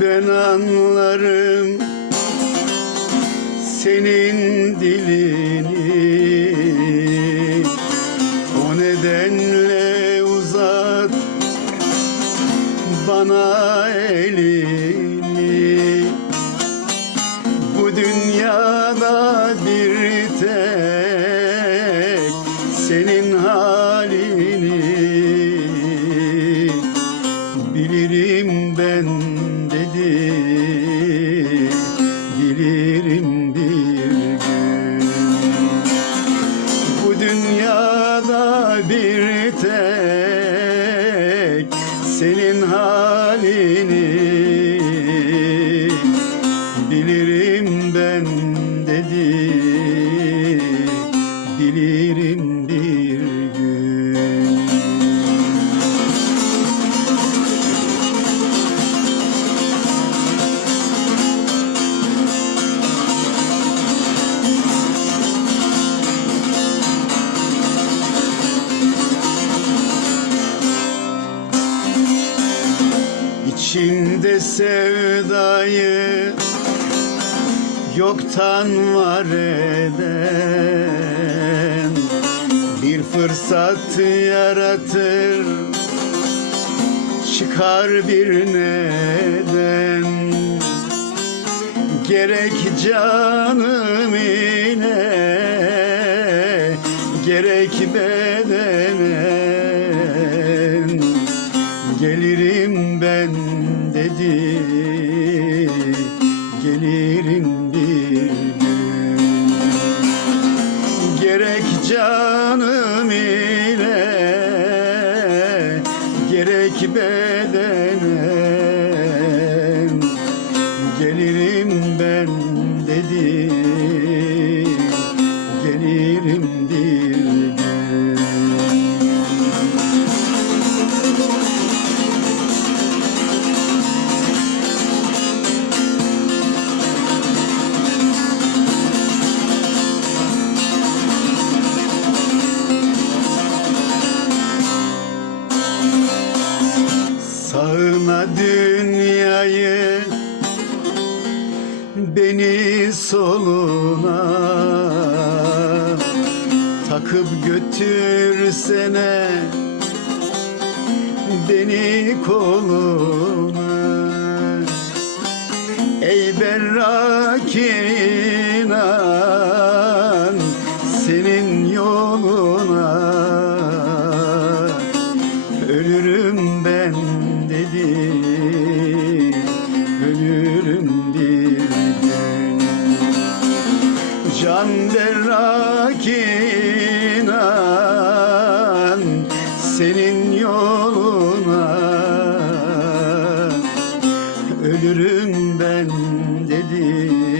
ben anlarım senin dilini. O nedenle uzat bana elini. Bu dünyada bir tek senin halini bir tek Senin halini Bilirim ben İçimde sevdayı yoktan var eden Bir fırsat yaratır çıkar bir neden. Gerek canım ile gerek bedenen Gerek bedenen Gelirim Sağına dünyayı Beni soluna Takıp götürsene Beni koluna ölürüm ben dedi.